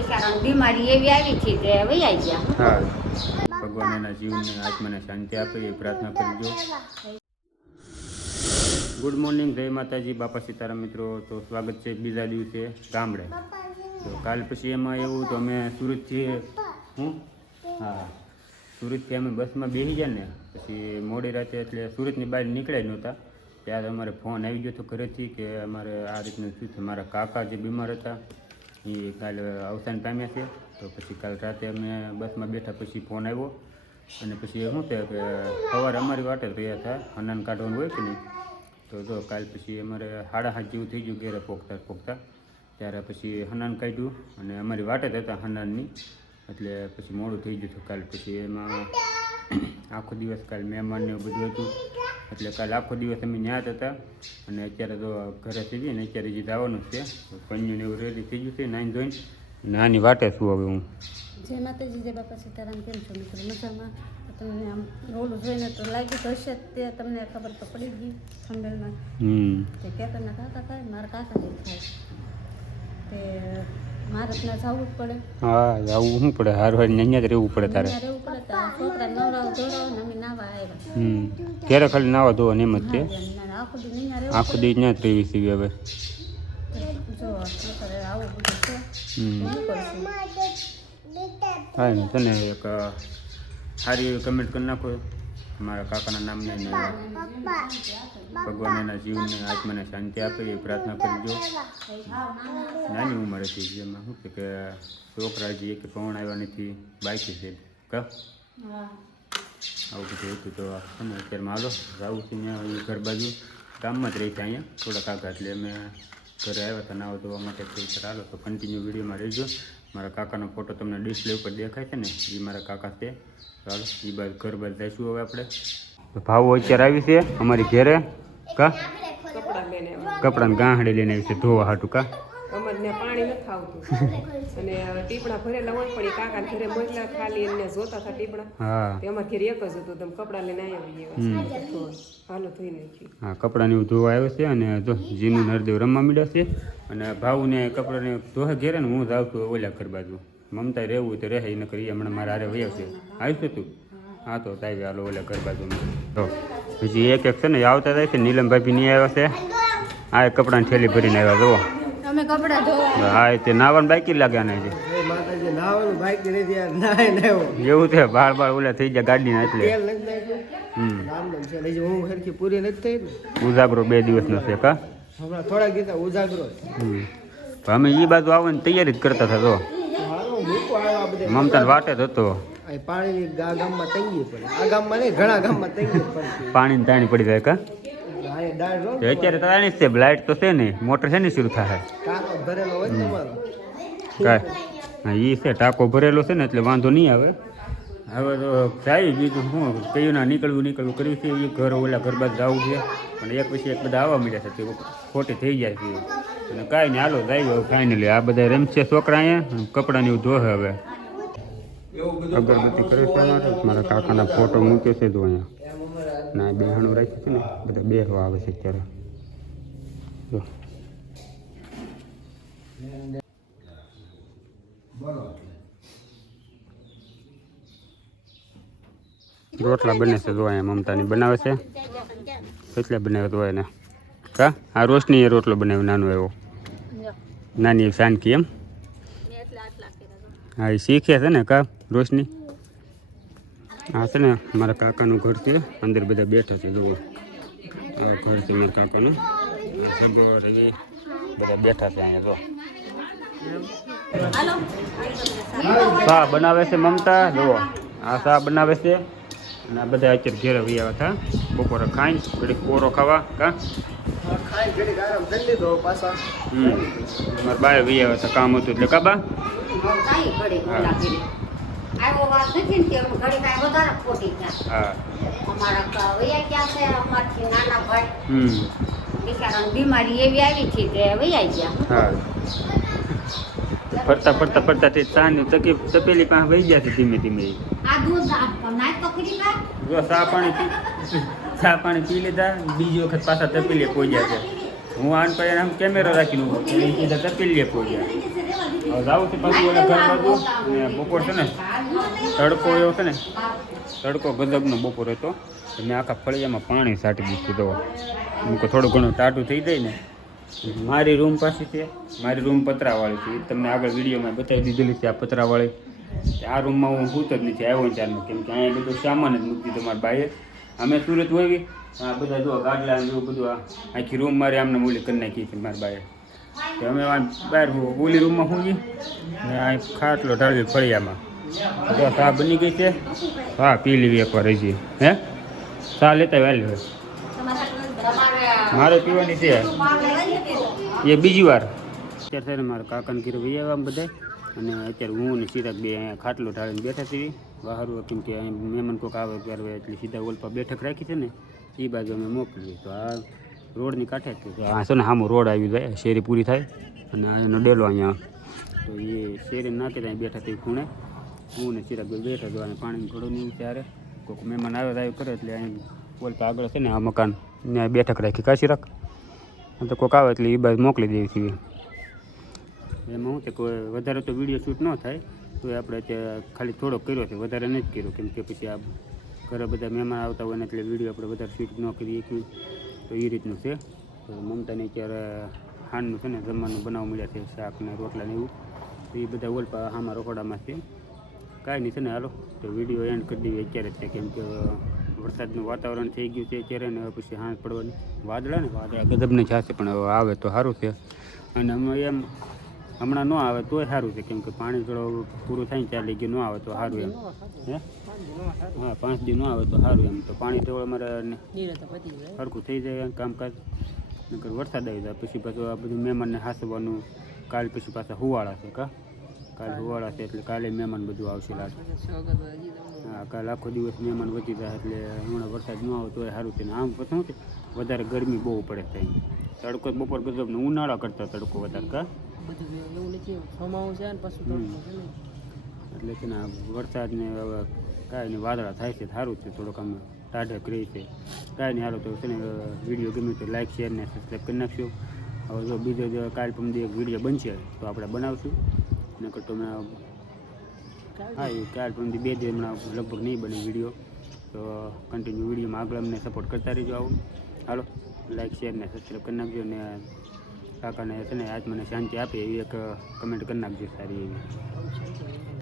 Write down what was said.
બિચારાને બીમારી એવી આવી છે કે વૈયા ગયા. હા, ભગવાન એના જીવને આત્માને શાંતિ આપે એ પ્રાર્થના કરજો. ગુડ મોર્નિંગ, જય માતાજી, બાપા સીતારામ મિત્રો. તો સ્વાગત છે બીજા દિવસે ગામડે. તો કાલ પછી એમાં એવું તો અમે સુરતથી હા સુરતથી અમે બસમાં બેસી ગયા ને પછી મોડી રાતે એટલે સુરતની બહાર નીકળ્યા જ નહોતા ત્યારે અમારે ફોન આવી ગયો હતો ઘરેથી કે અમારે આ રીતનું શું છે. મારા કાકા જે બીમાર હતા એ કાલે અવસાન પામ્યા છે. તો પછી કાલ રાતે અમે બસમાં બેઠા પછી ફોન આવ્યો અને પછી શું છે કે સવારે અમારી વાટે જ રહ્યા હતા. હનાન કાઢવાનું હોય કે નહીં. તો જો કાલ પછી અમારે 7:30 જેવું થઈ ગયું ઘેરે પોગતા ત્યારે પછી હનાન કાઢ્યું અને અમારી વાટે જ હતા હનાનની એટલે પછી મોડું થઈ ગયું હતું કાલ. પછી એમાં આખો દિવસ કાલ મહેમાન ને બધું હતું એટલે કાલ આખો દિવસ અમે ત્યાં જ હતા અને અત્યારે તો ઘરે થઈ ગઈ ને અત્યારે જે જવાનું છે પન્યું ને એવું રેડી થઈ ગયું છે નાઈને ધોઈને નાની વાટે શું હવે હું. જય માતાજી, જય બાપા સીતારામ. કેમ છો મિત્રો? મજામાં? તમને આમ રોલું જોઈને તો લાગ્યું તો હશે તે તમને ખબર તો પડી ગઈ થંબેલમાં કે કેતનના કાકા થાય મારા કાકા જે થાય તે મારે ત્યાં જવું જ પડે. હા, જવું શું પડે? હાર હોય ને અહીંયા જ રહેવું પડે તારે. રહેવું પડે તો છોકરા નવરાવ ધોરાવ ને અમે નાવા આવ્યા. ત્યારે ખાલી નાવા ધોવા એમ જ તે આખો દી અહીંયા રહેવું આખો દી ત્યાં જ રહેવી સીવી હવે. જો છોકરે આવું બધું છે શું કરશું? હા ને તને એક સારી એવી કમેન્ટ કરી નાખો મારા કાકાના નામને ને ભગવાન એના જીવને આત્માને શાંતિ આપે એ પ્રાર્થના કરજો. નાની ઉંમર હતી જેમાં શું છે કે છોકરા જે કે પવન આવ્યા નથી બાકી છે કા આવું બધું હતું. તો અને અત્યારમાં હાલો રાવું છે ત્યાં એ ઘર બાજુ ગામમાં જ રહી છે અહીંયા થોડાક આગળ એટલે અમે ઘરે આવ્યા હતા નાવા ધોવા માટે. હાલો તો કન્ટિન્યુ વિડીયોમાં રહેજો. મારા કાકાનો ફોટો તમને ડિસ્પ્લે ઉપર દેખાય છે ને એ મારા કાકા છે. ચાલો એ બાજુ ઘર બાજુ જઈશું હવે આપણે. ભાવો અત્યારે આવી છે અમારી ઘેરે કા કપડાને ગાંહડી લઈને આવી છે ધોવા હાટું કા. અમારે પાણી નથી આવતું અને ટીપણા ભરેલા હોય પણ એ કાકા ઘરે મોકલા ખાલી એમને જોતા હતા ટીપણા. હા અમારે ઘરે એક જ હતું તમે કપડા લઈને આવી હાલો ધોઈ નાખ્યું. હા કપડાને એવું ધોવા આવ્યો છે અને જો જીનું નરદેવ રમવા મીડ્યા છે અને ભાવુને કપડાને ધોવા ઘેરે ને હું જ આવતો ઓલા ઘર બાજુ. મમતા રહેવું તો રહે ન કરી હમણાં મારા હારે વહી આવશે. આવીશું તું? હા તો તાવી હાલો ઓલા ઘર બાજુ. તો હજી એક છે ને આવતા જાય છે. નીલમભાઈ નહીં આવ્યા છે. આ એક કપડાની થેલી ભરીને આવ્યા જુઓ. અમે કપડાં ધોવા હા તે નાવાનું બાકી લાગ્યા ને છે એવું છે. બાળ ઓલા થઈ ગયા ગાડીના એટલે ઉજાગરો 2 દિવસનો છે કા. અમે એ બાજુ આવવાની તૈયારી જ કરતા હતા. તો મમતા વાટે જ હતો. પાણીની તાણી પડી જાય કા. અત્યારે તાણી છે લાઇટ તો છે ને મોટર છે ને શરૂ થાય હા એ છે ટાંકો ભરેલો છે ને એટલે વાંધો નહીં આવે. હવે તો જાય બીજું શું કયું ના નીકળવું કર્યું છે. એ ઘર ઓલા ઘર બાદ જવું છે પણ એક પછી એક બધા આવવા મળ્યા છે ખોટી થઈ જાય છે અને કાંઈ નહીં હાલો જાય ફાઇનલી. આ બધા રમશે છોકરા અહીંયા કપડાની એવું ધોહે હવે. અગરબત્તી કરે છે મારા કાકાના ફોટો મૂક્યો છે તો અહીંયા ના બેહાણું રાખ્યું છે ને બધા બેહવા આવે છે અત્યારે. રોટલા બને છે જો અહીંયા મમતાની બનાવે છે. કેટલા બનાવે તો એને કા આ રોશની એ રોટલો બનાવ્યો નાનો એવો નાની એવી સાનકી એમ. હા એ શીખે છે ને કા રોશની. આ છે ને મારા કાકાનું ઘર છે. અંદર બધા બેઠા છે જુઓ. આ ઘર છે મારા કાકાનું. બધા બેઠા છે અહીંયા જો. શા બનાવે છે મમતા જુઓ. આ શા બનાવે છે અને આ બધા અત્યારે ઘેરે વહી આવ્યા હતા બપોરે ખાઈ ઘડીક કોરો ખાવા કા. મારા બાય વહી આવ્યા હતા કામ હતું એટલે કાબા. આવ્યો વાત નથી ને કે ઘડી કાંઈ વધારે ખોટી થયા. હા અમારા વૈયા ગયા છે અમારથી નાના ભાઈ બિચારાને બીમારી એવી આવી છે કે વૈયા ગયા. હા ફરતા તે ચાની તપેલી પાસે વહી ગયા છે ધીમે ધીમે. આ દૂધ નાખ તો ખરી કા જો ચા પાણી પી લીધા બીજી વખત પાછા તપેલી પહોંચ્યા છે. હું આન પર આમ કેમેરો રાખીને ઊભો તો એ કીધા તપી લે પહોંચ્યા હવે જાઉં છું પાછું ઓલા ઘર બાજુ ને બપોર છે ને તડકો એવો છે ને તડકો ગજબનો બપોર હતો મેં આખા ફળિયામાં પાણી છાંટી દીધું તો મૂકો થોડું ઘણું ટાટું થઈ જાય ને મારી રૂમ પાસે છે મારી રૂમ પતરાવાળી છે એ તમને આગળ વિડીયોમાં બતાવી દીધેલી છે આ પતરાવાળી આ રૂમમાં હું સૂતો જ નથી આવ્યો ચારનો કેમ કે અહીંયા બધું સામાન જ મૂકી દીધો મારા બાઈએ અમે સુરત હોઈએ આ બધા જો ગાડલા એવું બધું આખી રૂમ મારે આમને મૂલી કરી નાખી છે મારા બાએ તો અમે બહાર ઓલી રૂમમાં સૂઈએ ને આ ખાટલો ઢાળી ફળિયામાં જો ચા બની ગઈ છે હા પી લેવી એકવાર હજી હે ચા લેતા વહેલી હોય મારે પીવાની છે એ બીજી વાર અત્યારે છે ને મારા કાકાને ઘરે વહી આવ્યા બધા અને અત્યારે હું ને ચિરાગ બે અહીંયા ખાટલો ઢાળીને બેઠા છીએ બહાર કેમ કે અહીં મહેમાન કોઈક આવે ત્યારે એટલે સીધા ઓલપા બેઠક રાખી છે ને એ બાજુ અમે મોકલીએ તો આ રોડની કાંઠે જ તો આ છે ને સામો રોડ આવી જાય શેરી પૂરી થાય અને એનો ડેલો અહીંયા તો એ શેરી નાખે ત્યાં બેઠા તે ખૂણે હું ને ચિરાગ બેઠા જો અને પાણી ઘડું નહીં ત્યારે કોઈક મહેમાન આવે આવ્યું કરે એટલે અહીં બોલતા આગળ છે ને આ મકાન ને બેઠક રાખી કાશી રાખ તો કોઈક આવે એટલે એ બાજુ મોકલી દેવી છીએ એમાં શું છે કોઈ વધારે તો વિડીયો શૂટ ન થાય તો આપણે અત્યારે ખાલી થોડો કર્યો છે વધારે નથી કર્યો કેમ કે પછી આ ઘરે બધા મહેમાન આવતા હોય ને એટલે વિડીયો આપણે વધારે શૂટ ન કરીએ તો એ રીતનું છે તો મમતાને અત્યારે હાનનું છે ને જમવાનું બનાવવા મળ્યા છે શાક ને રોટલા ને એવું તો એ બધા ઓલપા આમાં રખોડામાં છે કાંઈ નહીં છે ને હાલો તો વિડીયો એન્ડ કરી દઈએ અત્યારે છે કેમ કે વરસાદનું વાતાવરણ થઈ ગયું છે અત્યારે ને હવે પછી હાંજ પડવાની વાદળા ગજબને છાશે પણ હવે આવે તો સારું છે અને અમે એમ હમણાં ન આવે તોય સારું છે કેમ કે પાણી થોડો પૂરું થાય ને ત્યાં લઈ ગયું ન આવે તો સારું એમ હે હા 5 દી ન આવે તો સારું એમ તો પાણી તો અમારે સરખું થઈ જાય કામકાજ નકર વરસાદ આવી જાય પછી પાછું આ બધું મહેમાનને હાંસવાનું કાલ પછી પાછા હુવાળા છે કાલે હુવાળા છે એટલે કાલે મહેમાન બધું આવશે લાગે હા કાલે આખો દિવસ મહેમાન વધી જાય એટલે હમણાં વરસાદ ન આવે તોય સારું છે ને આમ શું છે વધારે ગરમી બહુ પડે છે તડકો બપોર ગજબનો ઉનાળા કરતા તડકો વધારે એટલે છે ને વરસાદ ને હવે કાંઈ નહીં વાદળા થાય છે સારું છે થોડોક આમ ટાઢક રહી છે કાંઈ નહીં હાલો તો છે ને વિડીયો ગમે તો લાઈક શેર ને સબસ્ક્રાઈબ કરી નાખશો હવે જો બીજો જો કાલ પમદી એક વિડીયો બનશે તો આપણે બનાવશું નકર તો હમણાં હા એ કાલ પમદી 2 દી હમણાં લગભગ નહીં બને વિડીયો તો કન્ટિન્યુ વિડીયોમાં આગળ અમને સપોર્ટ કરતા રહીજો આવું હાલો લાઈક શેર ને સબસ્ક્રાઈબ કરી નાખજો ને કાકાને છે ને આજ મને શાંતિ આપે એવી એક કમેન્ટ કરી નાખજો સારી એવી